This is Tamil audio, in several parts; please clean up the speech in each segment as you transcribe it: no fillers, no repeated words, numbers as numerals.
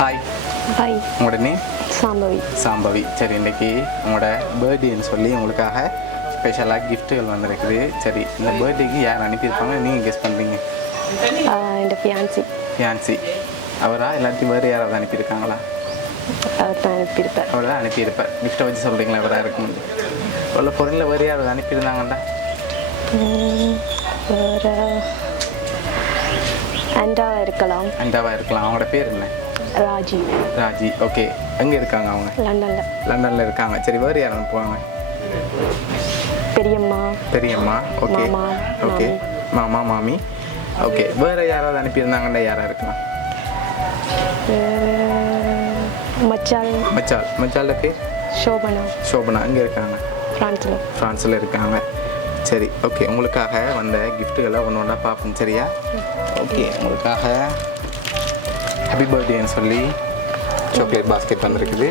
ஹாய். ஹாய். உங்களோட நேம்? சாம்பவி. சாம்பவி. சரி, இன்றைக்கி உங்களோட பர்த்டேன்னு சொல்லி உங்களுக்காக ஸ்பெஷலாக கிஃப்ட்டுகள் வந்திருக்குது. சரி, இந்த பர்த்டேக்கு யார் அனுப்பியிருப்பாங்க நீங்கள் கெஸ் பண்ணுறீங்க? என் ஃபியான்சி. ஃபியான்சி அவரா இல்லாட்டி வேறு யாராவது அனுப்பியிருக்காங்களா? தான் அனுப்பியிருப்பேன். அவரை தான் அனுப்பியிருப்பேன். கிஃப்ட்டை வச்சு சொல்கிறீங்களா இவராக இருக்கும்? உள்ள பொருளில் வேறு யாராவது அனுப்பியிருந்தாங்கண்டா? வேறு அண்டாவாக இருக்கலாம். அண்டாவாக இருக்கலாம். அவங்களோட பேர் என்ன? ராஜி. ராஜி. ஓகே. எங்கே இருக்காங்க அவங்க? லண்டனில். லண்டனில் இருக்காங்க. சரி, வேறு யார் அனுப்புவாங்க? பெரியம்மா. பெரியம்மா. ஓகே. மாமா. ஓகே. மாமா, மாமி. ஓகே. வேறு யாராவது அனுப்பியிருந்தாங்கண்டா யாராக இருக்கலாம்? மச்சால். மச்சால். மச்சாலில் பேர்? சோபனா. சோபனா. எங்கே இருக்காங்க? ஃப்ரான்ஸில். ஃப்ரான்ஸில் இருக்காங்க. சரி, ஓகே. உங்களுக்காக வந்த கிஃப்ட்டுகளை ஒன்று ஒன்றா பார்ப்போம். சரியா? ஓகே. உங்களுக்காக ஹாப்பி பர்த்டேன்னு சொல்லி சாக்லேட் பாஸ்கெட் வந்திருக்குது.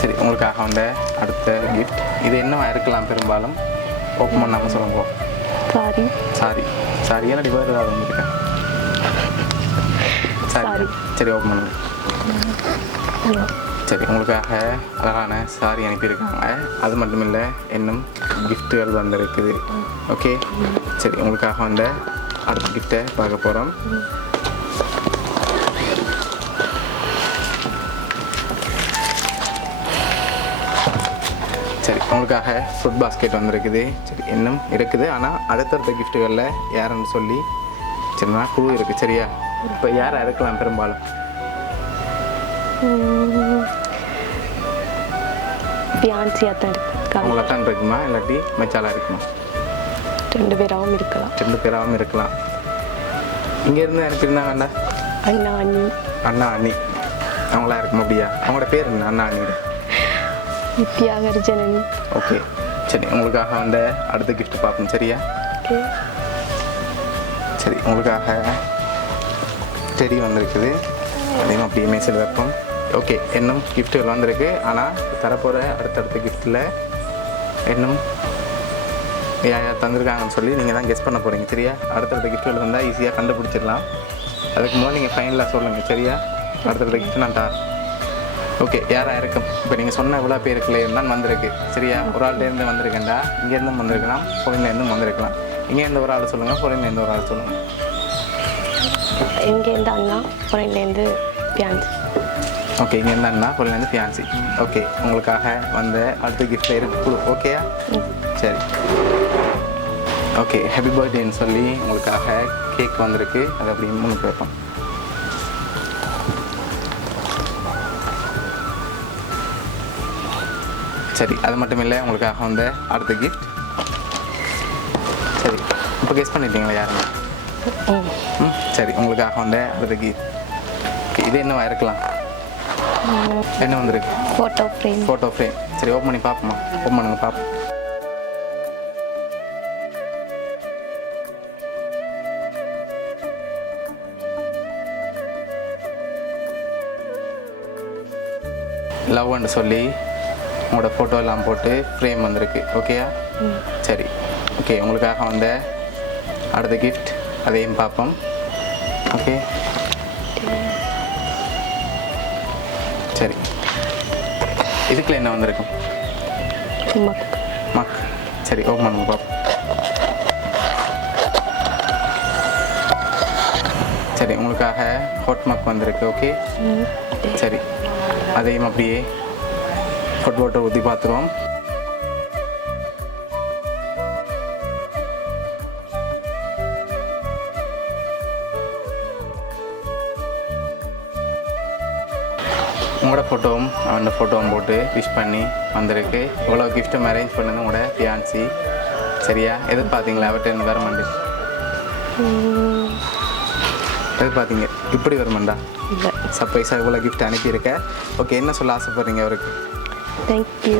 சரி, உங்களுக்காக வந்த அடுத்த கிஃப்ட் இது என்னவா இருக்கலாம்? பெரும்பாலும் ஓப்பன் பண்ணாமல் சொல்லுவோம். சாரி. சாரி. சாரி ஏன்னா வேறு ஏதாவது வந்துருக்கேன். சாரி. சரி, ஓப்பன் பண்ணுங்க. சரி, உங்களுக்காக அழகான சாரி அனுப்பியிருக்காங்க. அது மட்டும் இல்லை, இன்னும் கிஃப்ட்டுகள் வந்திருக்குது. ஓகே. சரி, உங்களுக்காக வந்த அடுத்த கிஃப்ட்டை பார்க்க போகிறோம். சரி, உங்களுக்காக ஃப்ரூட் பாஸ்கெட் வந்திருக்குது. சரி, இன்னும் இருக்குது. ஆனால் அடுத்தடுத்த கிஃப்ட்டுகளில் யாருன்னு சொல்லி சரிண்ணா குழு இருக்குது. சரியா? இப்போ யாரை இருக்கலாம்? பெரும்பாலும் ஃபியான்சியாக தான் இருக்கு. அவங்கள தான் இருக்குமா இல்லாட்டி மச்சாலாக இருக்குமா? ரெண்டு பேராகவும் இருக்கலாம். ரெண்டு பேராகவும் இருக்கலாம். இங்கேருந்து அனுப்பியிருந்தாங்கண்ணா? அண்ணா அண்ணி. அண்ணா அண்ணி. அவங்களா இருக்குமா? அப்படியா? அவங்களோட பேர் என்ன? அண்ணா அண்ணியோட நித்யாகர் ஜனனி. ஓகே. சரி, உங்களுக்காக வந்த அடுத்த கிஃப்ட் பார்ப்போம். சரியா? ஓகே. சரி, உங்களுக்காக டெடி வந்திருக்குது. அதையும் அப்படியே மேசையில் வைப்போம். ஓகே. இன்னும் கிஃப்ட்டுகள் வந்திருக்கு. ஆனால் தரப்போகிற அடுத்தடுத்த கிஃப்ட்டில் இன்னும் யார் தந்திருக்காங்கன்னு சொல்லி நீங்கள் தான் கெஸ் பண்ண போகிறீங்க. சரியா? அடுத்தடுத்த கிஃப்ட்டுகள் இருந்தால் ஈஸியாக கண்டுபிடிச்சிடலாம். அதுக்கு முதல் நீங்கள் ஃபைனலாக சொல்லுங்கள். சரியா? அடுத்தடுத்த கிஃப்ட் நான் தான். ஓகே. யாராக இருக்கும்? இப்போ நீங்கள் சொன்ன இவ்வளோ பேருக்குள்ளே இருந்தால் வந்திருக்கு. சரியா? ஒரு ஆள்கிட்டேருந்து வந்திருக்கேன்டா. இங்கேருந்தும் வந்திருக்கலாம், பொருளிலேருந்தும் வந்திருக்கலாம். இங்கேருந்து ஒரு ஆள் சொல்லுங்கள், பொருளிலேருந்து ஒரு ஆள் சொல்லுங்கள். இங்கேருந்து அண்ணா, பொருளிலேருந்து ஃபியான்சி. ஓகே. இங்கேருந்து அண்ணா, பொருளிலேருந்து ஃபியான்சி. ஓகே. உங்களுக்காக வந்த அடுத்த கிஃப்ட்டில் இருக்கு கொடு. ஓகேயா? சரி. ஓகே. ஹாப்பி பர்த்டேன்னு சொல்லி உங்களுக்காக கேக் வந்திருக்கு. அது அப்படி முன்னுக்கு வைப்போம். சரி, அது மட்டும் இல்லை, உங்களுக்காக வந்த அடுத்த கிஃப்ட். சரி, இப்போ கெஸ் பண்ணிட்டீங்களா யாருங்க? சரி, உங்களுக்காக வந்த அடுத்த கிஃப்ட். இது என்னவா இருக்கலாம்? என்ன வந்திருக்கு? Photo frame. Photo frame. சரி, ஓப்பன் பண்ணி பார்ப்போமா? ஓப்பன் பண்ணுங்க பார்ப்போம். லவ்ன்னு சொல்லி உங்களோட ஃபோட்டோ எல்லாம் போட்டு ஃப்ரேம் வந்திருக்கு. ஓகேயா? சரி, ஓகே. உங்களுக்காக வந்த அடுத்த கிஃப்ட் அதையும் பார்ப்போம். ஓகே. சரி, இதுக்குள்ள என்ன வந்திருக்கும்? மக். மக். சரி, ஓப்பன் பண்ணுங்க பார்ப்போம். சரி, உங்களுக்காக ஹாட் மக் வந்திருக்கு. ஓகே. சரி, அதையும் அப்படியே ஹாட் வாட்டர் ஊற்றி பார்த்துருவோம். உங்களோட ஃபோட்டோவும் அவனோட ஃபோட்டோவும் போட்டு விஷ் பண்ணி வந்திருக்கு. இவ்வளோ கிஃப்ட்டும் அரேஞ்ச் பண்ணது உங்களோட ஃபியான்சி. சரியா? எதிர்பார்த்தீங்களா அவர்கிட்ட வர மாட்டேன்? எதிர்பார்த்தீங்க இப்படி வருமாண்டா? இல்லை. சர்ப்ரைஸாக இவ்வளோ கிஃப்ட் அனுப்பியிருக்கேன். ஓகே. என்ன சொல்ல ஆசைப்படுறீங்க அவருக்கு? தேங்க்யூ.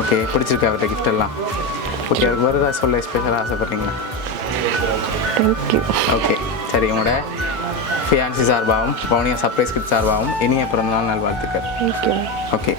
ஓகே. பிடிச்சிருக்கா அவர்கிட்ட கிஃப்ட் எல்லாம்? ஓகே. அவருக்கு வருதா சொல்ல ஸ்பெஷலாக ஆசைப்படுறீங்களா? தேங்க்யூ. ஓகே. சரி, உங்களோட ஃபியான்சி சார்பாகவும் பவுனியா சர்ப்ரைஸ் கிஃப்ட் சார்பாகவும் இனிய பிறந்தநாள் நல்வாழ்த்துக்கள். தேங்க்யூ. ஓகே.